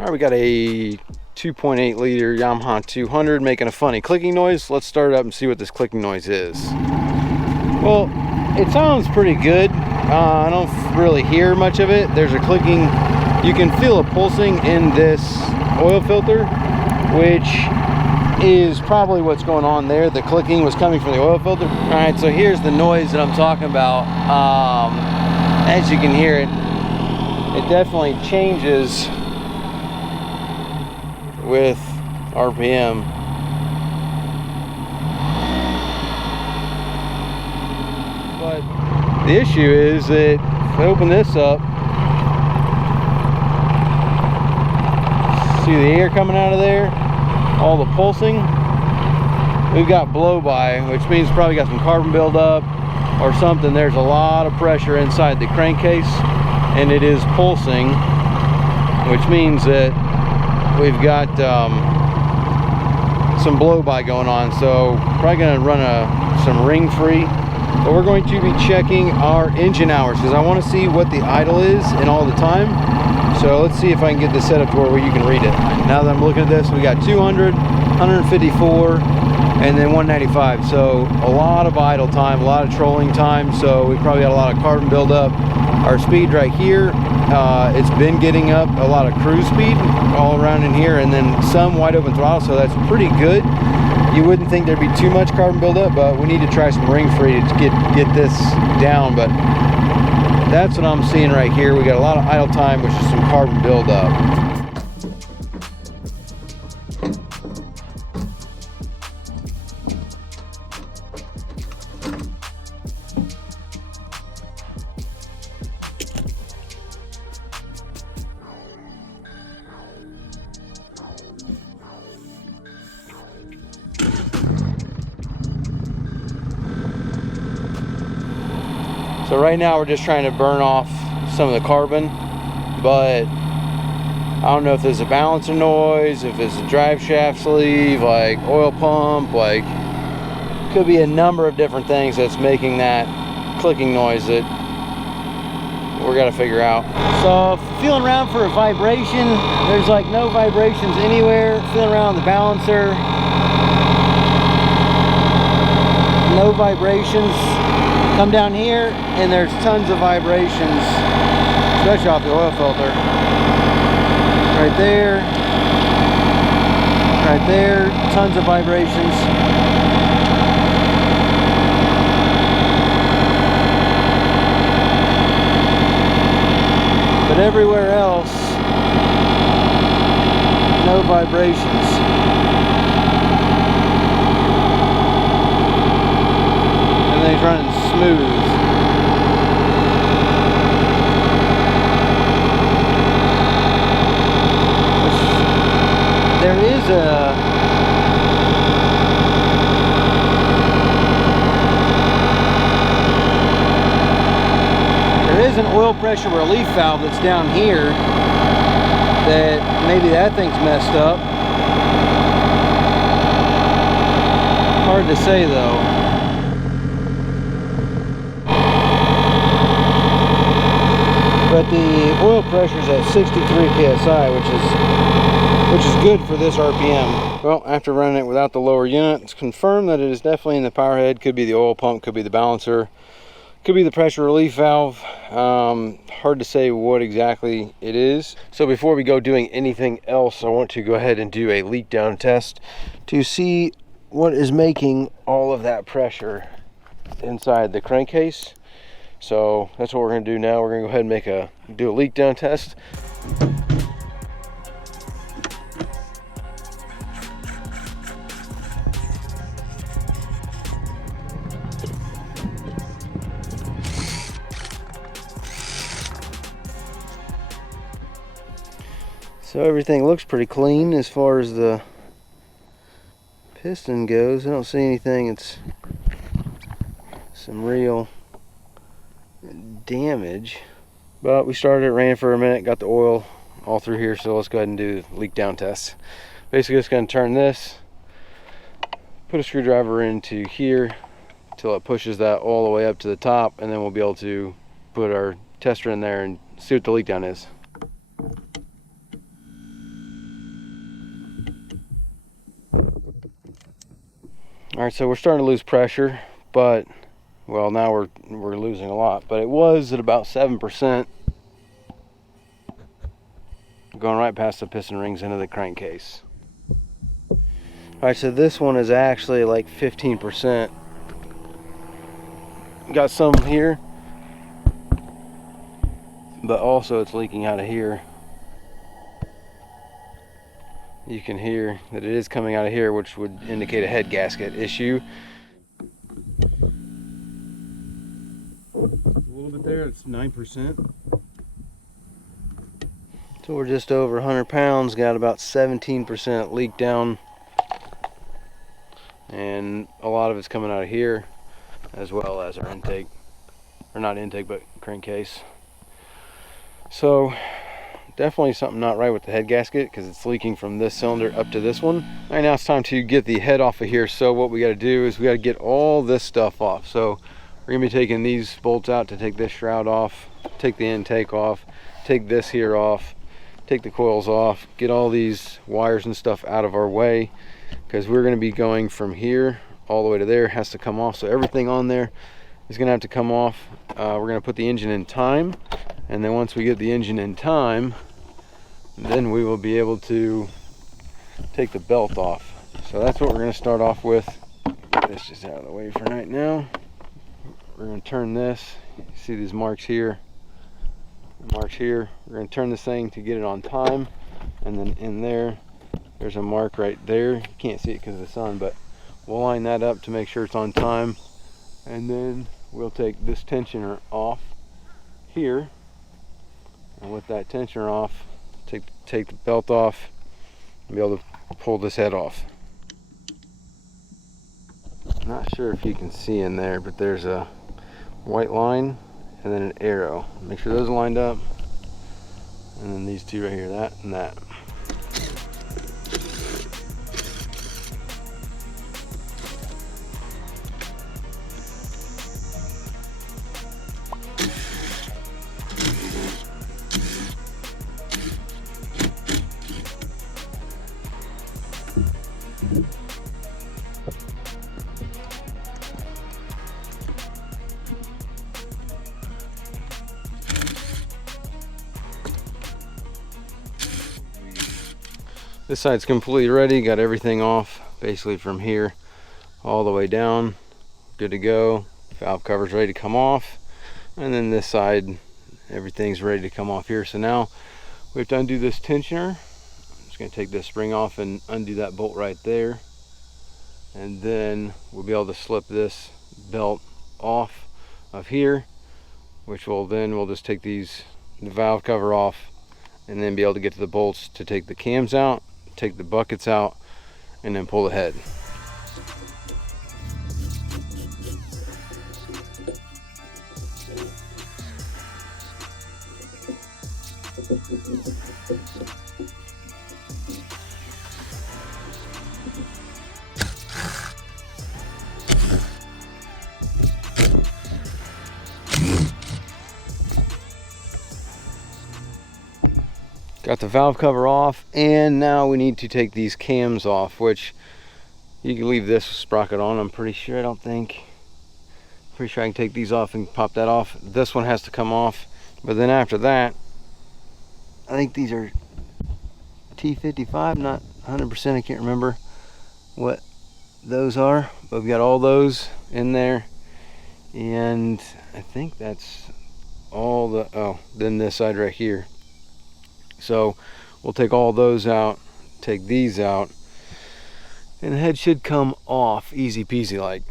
All right, we got a 2.8 liter Yamaha 200 making a funny clicking noise. Let's start it up and see what this clicking noise is. Well, it sounds pretty good. I don't really hear much of it. There's a clicking, you can feel a pulsing in this oil filter, which is probably what's going on there. The clicking was coming from the oil filter. All right, so here's the noise that I'm talking about. As you can hear it, it definitely changes with RPM. But the issue is that if I open this up, see the air coming out of there, all the pulsing. We've got blow by, which means probably got some carbon buildup or something. There's a lot of pressure inside the crankcase and it is pulsing, which means that we've got some blow by going on. So probably going to run some ring free, but we're going to be checking our engine hours because I want to see what the idle is in all the time. So let's see if I can get this set up to where you can read it. Now that I'm looking at this, we got 200, 154, and then 195. So a lot of idle time, a lot of trolling time. So we probably got a lot of carbon buildup. Our speed right here, it's been getting up a lot of cruise speed all around in here, and then some wide open throttle. So that's pretty good. You wouldn't think there'd be too much carbon buildup, but we need to try some ring free to get this down. But that's what I'm seeing right here. We got a lot of idle time, which is some carbon buildup. So right now we're just trying to burn off some of the carbon, but I don't know if there's a balancer noise, if it's a drive shaft sleeve, like oil pump, like could be a number of different things that's making that clicking noise that we're gonna figure out. So feeling around for a vibration, there's like no vibrations anywhere. Feeling around the balancer, no vibrations. Come down here and there's tons of vibrations, especially off the oil filter. Right there, tons of vibrations. But everywhere else, no vibrations. And then he's running smooth. There is an oil pressure relief valve that's down here that maybe that thing's messed up. Hard to say though. But the oil pressure is at 63 psi, which is good for this RPM. Well, after running it without the lower unit, it's confirmed that it is definitely in the power head. Could be the oil pump, could be the balancer, could be the pressure relief valve. Hard to say what exactly it is. So before we go doing anything else, I want to go ahead and do a leak down test to see what is making all of that pressure inside the crankcase. So that's what we're going to do now. We're going to go ahead and do a leak down test. So everything looks pretty clean as far as the piston goes. I don't see anything. It's some real damage, but we started it, ran for a minute, got the oil all through here. So let's go ahead and do the leak down test. Basically just going to turn this, put a screwdriver into here till it pushes that all the way up to the top, and then we'll be able to put our tester in there and see what the leak down is. All right, so we're starting to lose pressure, but well, now we're losing a lot, but it was at about 7%, going right past the piston rings into the crankcase. All right, so this one is actually like 15%. Got some here, but also it's leaking out of here. You can hear that it is coming out of here, which would indicate a head gasket issue. A little bit there, it's 9%. So we're just over 100 pounds, got about 17% leak down. And a lot of it's coming out of here, as well as our intake, or not intake, but crankcase. So definitely something not right with the head gasket, because it's leaking from this cylinder up to this one. All right, now it's time to get the head off of here. So what we got to do is we got to get all this stuff off. So we're gonna be taking these bolts out to take this shroud off, take the intake off, take this here off, take the coils off, get all these wires and stuff out of our way, because we're going to be going from here all the way to there. It has to come off, so everything on there is going to have to come off. We're going to put the engine in time, and then once we get the engine in time, then we will be able to take the belt off. So that's what we're going to start off with. Get this just out of the way for right now. We're going to turn this. You see these marks here, marks here. We're going to turn this thing to get it on time, and then in there's a mark right there. You can't see it because of the sun, but we'll line that up to make sure it's on time. And then we'll take this tensioner off here, and with that tensioner off, take the belt off and be able to pull this head off. Not sure if you can see in there, but there's a white line and then an arrow. Make sure those are lined up, and then these two right here, that and that. This side's completely ready, got everything off basically from here all the way down, good to go. Valve cover's ready to come off, and then this side everything's ready to come off here. So now we have to undo this tensioner. I'm just going to take this spring off and undo that bolt right there, and then we'll be able to slip this belt off of here, which will then we'll just take the valve cover off, and then be able to get to the bolts to take the cams out, take the buckets out, and then pull the head. Got the valve cover off, and now we need to take these cams off, which you can leave this sprocket on, I'm pretty sure. I can take these off and pop that off. This one has to come off, but then after that, I think these are T55, not 100%, I can't remember what those are, but we've got all those in there, and I think that's all then this side right here. So we'll take all those out, take these out, and the head should come off easy peasy like.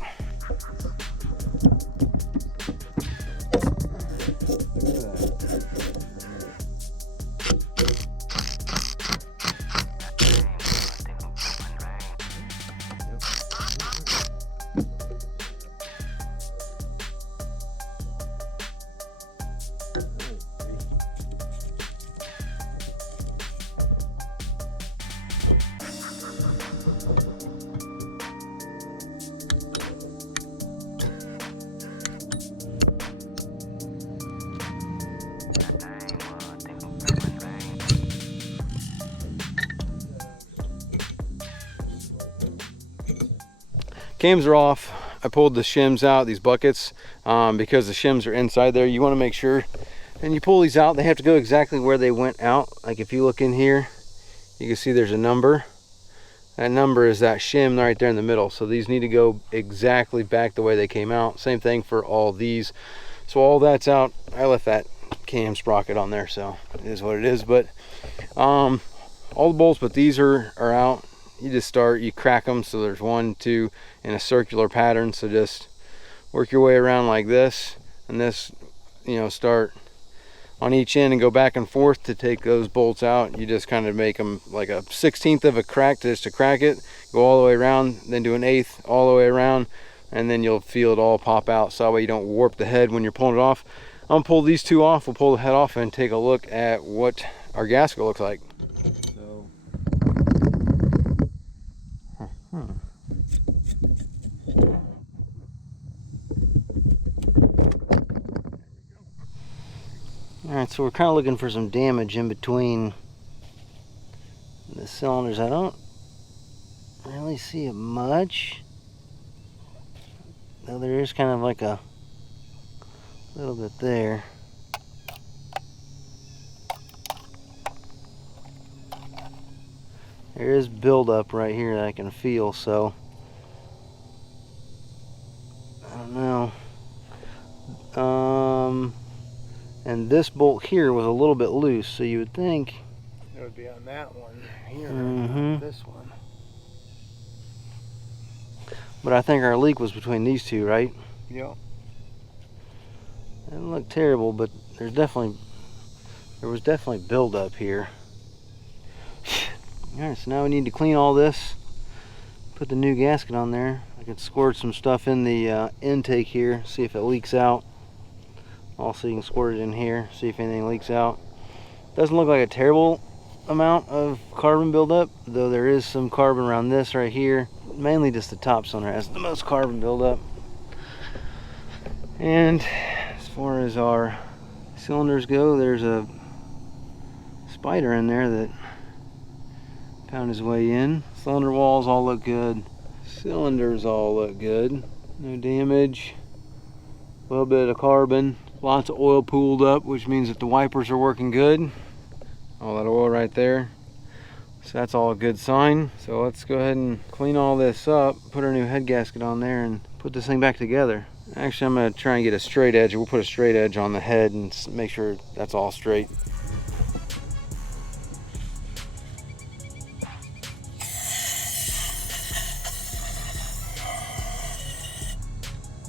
Cams are off. I pulled the shims out, these buckets, because the shims are inside there. You want to make sure, and you pull these out, they have to go exactly where they went out. Like if you look in here, you can see there's a number. That number is that shim right there in the middle. So these need to go exactly back the way they came out. Same thing for all these. So all that's out. I left that cam sprocket on there, so it is what it is. But all the bolts, but these are out. You just start, you crack them, so there's 1, 2 in a circular pattern. So just work your way around like this, and this, you know, start on each end and go back and forth to take those bolts out. You just kind of make them like a 1/16 of a crack just to crack it, go all the way around, then do an 1/8 all the way around, and then you'll feel it all pop out, so that way you don't warp the head when you're pulling it off. I'm gonna pull these two off, we'll pull the head off and take a look at what our gasket looks like. Alright, so we're kind of looking for some damage in between the cylinders. I don't really see it much, though there is kind of like a little bit there. There is buildup right here that I can feel, so I don't know. And this bolt here was a little bit loose, so you would think it would be on that one here, this one. But I think our leak was between these two, right? Yep. It didn't look terrible, but there was definitely buildup here. Alright, so now we need to clean all this, put the new gasket on there. I can squirt some stuff in the intake here, see if it leaks out. Also, you can squirt it in here, see if anything leaks out. Doesn't look like a terrible amount of carbon buildup, though there is some carbon around this right here. Mainly just the top cylinder has the most carbon buildup. And as far as our cylinders go, there's a spider in there that found his way in. Cylinder walls all look good. Cylinders all look good. No damage. A little bit of carbon. Lots of oil pooled up, which means that the wipers are working good. All that oil right there. So that's all a good sign. So let's go ahead and clean all this up, put our new head gasket on there, and put this thing back together. Actually, I'm going to try and get a straight edge. We'll put a straight edge on the head and make sure that's all straight.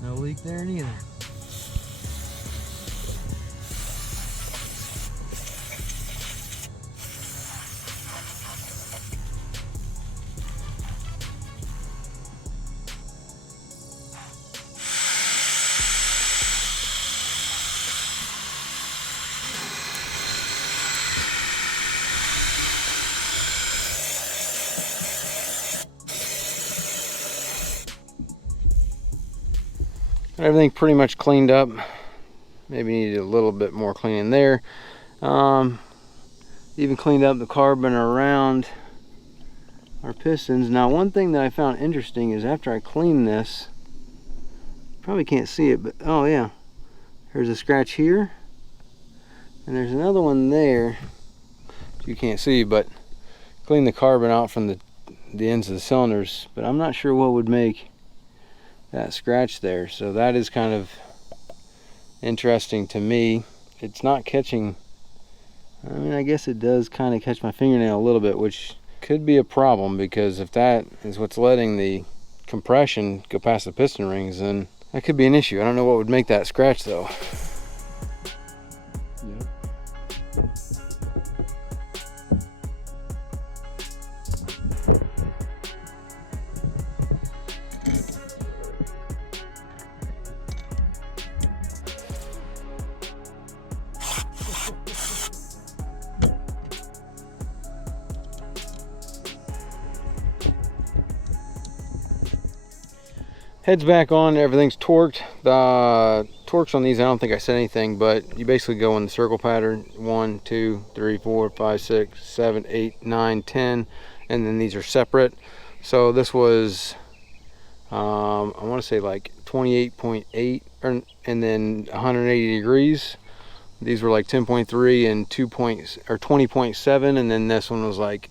No leak there neither. Everything pretty much cleaned up. Maybe needed a little bit more cleaning there. Even cleaned up the carbon around our pistons. Now, one thing that I found interesting is after I cleaned this, probably can't see it, but oh yeah, there's a scratch here, and there's another one there you can't see, but clean the carbon out from the ends of the cylinders, but I'm not sure what would make that scratch there. So that is kind of interesting to me. It's not catching, I mean, I guess it does kind of catch my fingernail a little bit, which could be a problem, because if that is what's letting the compression go past the piston rings, then that could be an issue. I don't know what would make that scratch though. Head's back on, everything's torqued. The torques on these, I don't think I said anything, but you basically go in the circle pattern, 1, 2, 3, 4, 5, 6, 7, 8, 9, 10, and then these are separate. So this was I want to say like 28.8 and then 180 degrees. These were like 10.3 and 20.7, and then this one was like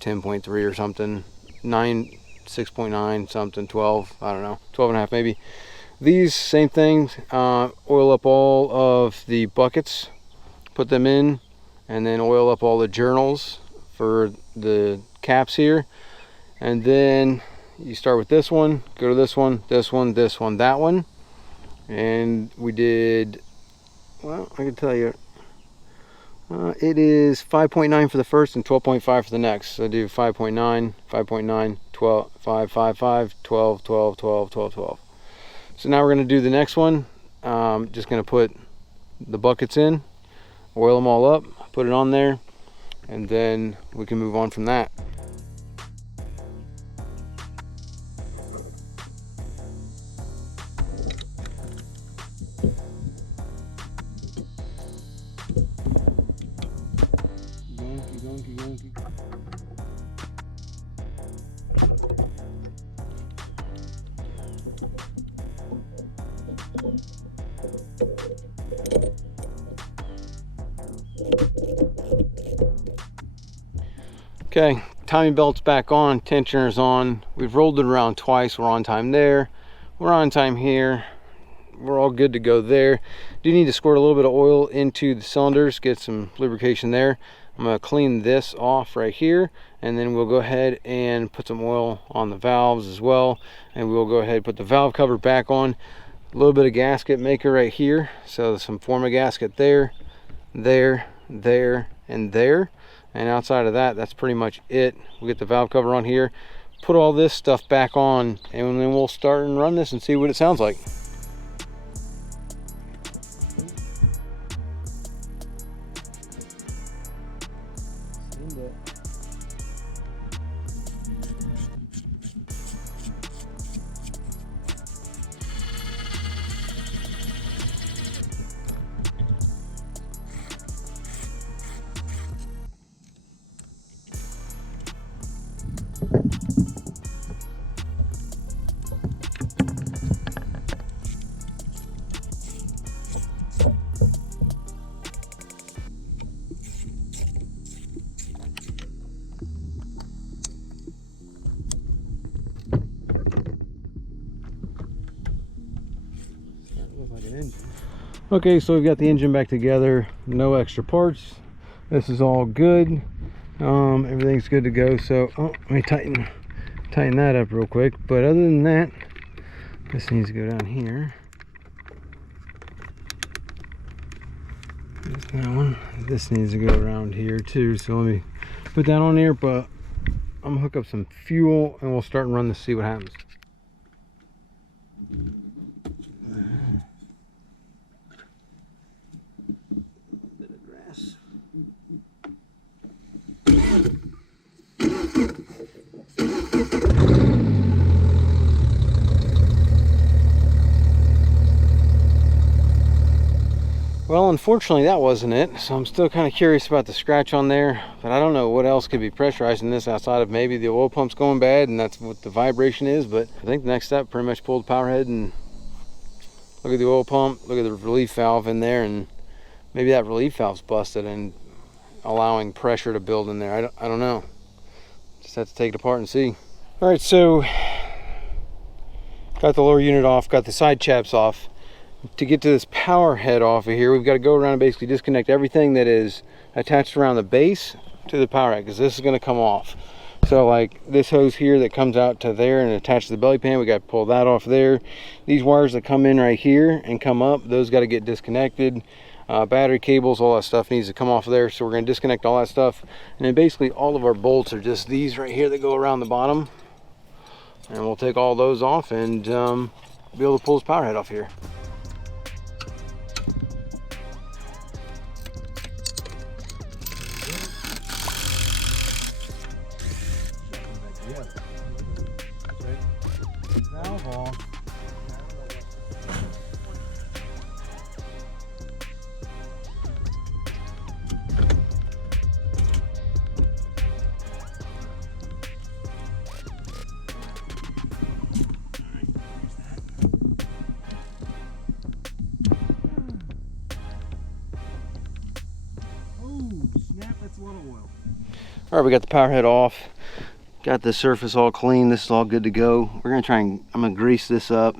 10.3 or something, 6.9 something, 12, I don't know, 12 and a half maybe. These same things, oil up all of the buckets, put them in, and then oil up all the journals for the caps here. And then you start with this one, go to this one, this one, this one, that one. And we did, well, I can tell you, it is 5.9 for the first and 12.5 for the next. So I do 5.9, 5.9, 12, 5, 5, 5, 12, 12, 12, 12, 12. So now we're going to do the next one. Just going to put the buckets in, oil them all up, put it on there, and then we can move on from that. Okay, timing belt's back on, tensioner's on. We've rolled it around twice. We're on time there. We're on time here. We're all good to go there. Do need to squirt a little bit of oil into the cylinders, get some lubrication there. I'm going to clean this off right here, and then we'll go ahead and put some oil on the valves as well, and we'll go ahead and put the valve cover back on. A little bit of gasket maker right here, so some form of gasket there, there, there, and there. And outside of that, that's pretty much it. We'll get the valve cover on here, put all this stuff back on, and then we'll start and run this and see what it sounds like. Okay, so we've got the engine back together, no extra parts. This is all good. Everything's good to go. So let me tighten that up real quick. But other than that, this needs to go down here. There's that one. This needs to go around here too. So let me put that on there. But I'm gonna hook up some fuel and we'll start and run to see what happens. Well, unfortunately that wasn't it, so I'm still kind of curious about the scratch on there, but I don't know what else could be pressurizing this outside of maybe the oil pump's going bad and that's what the vibration is. But I think the next step, pretty much pull the power head and look at the oil pump, look at the relief valve in there, and maybe that relief valve's busted and allowing pressure to build in there. I don't know. Just have to take it apart and see. All right, so got the lower unit off, got the side chaps off. To get to this power head off of here, we've got to go around and basically disconnect everything that is attached around the base to the power head, because this is going to come off. So like this hose here that comes out to there and attached to the belly pan, we got to pull that off there. These wires that come in right here and come up, those got to get disconnected. Battery cables, all that stuff needs to come off of there. So we're going to disconnect all that stuff. And then basically all of our bolts are just these right here that go around the bottom. And we'll take all those off and be able to pull this power head off here. Valve off. All right, we got the power head off. Got the surface all clean. This is all good to go. We're gonna try and, I'm gonna grease this up,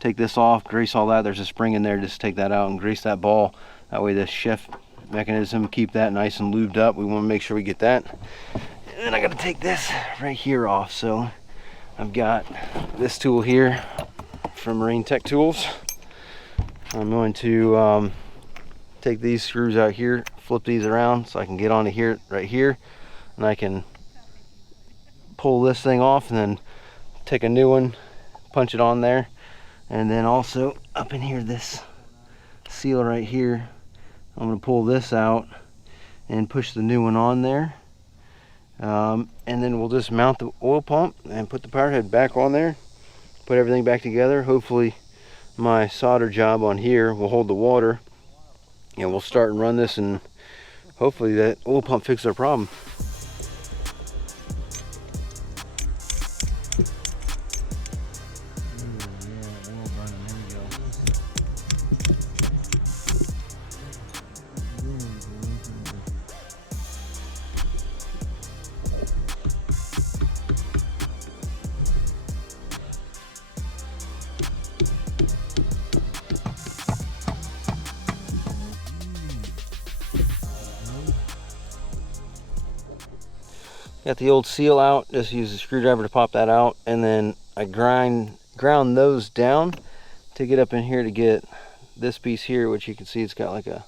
take this off, grease all that. There's a spring in there, just take that out and grease that ball. That way the shift mechanism, keep that nice and lubed up. We wanna make sure we get that. And then I gotta take this right here off. So I've got this tool here from Marine Tech Tools. I'm going to take these screws out here, flip these around so I can get onto here, right here, and I can pull this thing off and then take a new one, punch it on there. And then also up in here, this seal right here, I'm going to pull this out and push the new one on there. And then we'll just mount the oil pump and put the power head back on there, put everything back together. Hopefully my solder job on here will hold the water, and we'll start and run this, and hopefully that oil pump fixes our problem. Got the old seal out, just use a screwdriver to pop that out, and then I ground those down to get up in here to get this piece here, which you can see it's got like a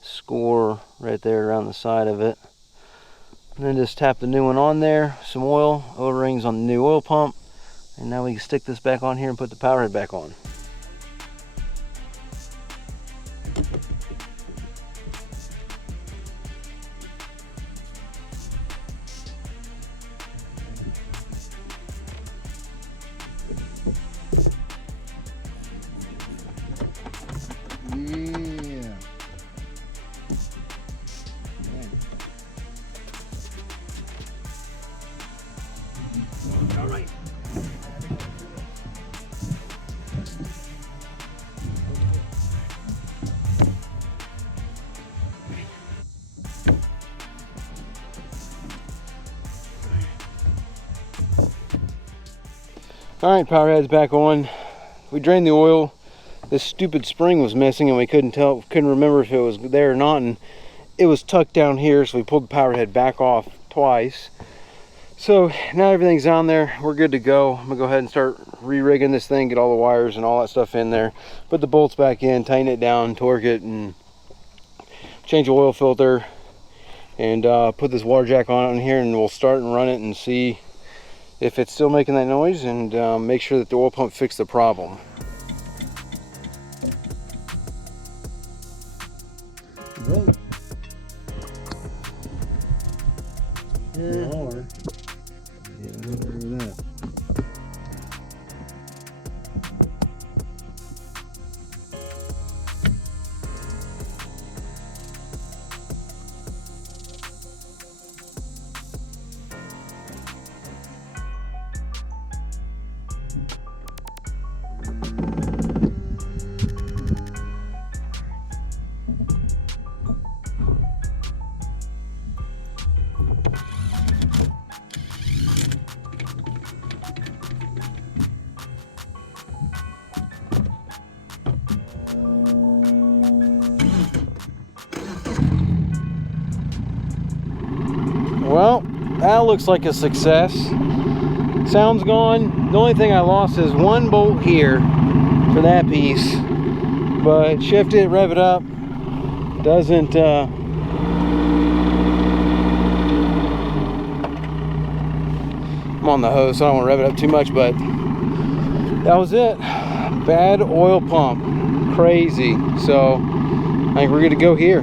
score right there around the side of it. And then just tap the new one on there, some oil rings on the new oil pump, and now we can stick this back on here and put the power head back on. All right, power head's back on. We drained the oil. This stupid spring was missing and we couldn't remember if it was there or not, and it was tucked down here, so we pulled the power head back off twice. So now everything's on there, we're good to go. I'm gonna go ahead and start re-rigging this thing, get all the wires and all that stuff in there, put the bolts back in, tighten it down, torque it, and change the oil filter, and put this water jack on here, and we'll start and run it and see if it's still making that noise, and make sure that the oil pump fixed the problem. Go. Yeah. That. Well, that looks like a success. Sound's gone. The only thing I lost is one bolt here for that piece, but shift it, rev it up, doesn't I'm on the hose, so I don't want to rev it up too much, but that was it. Bad oil pump. Crazy. So I think we're good to go here.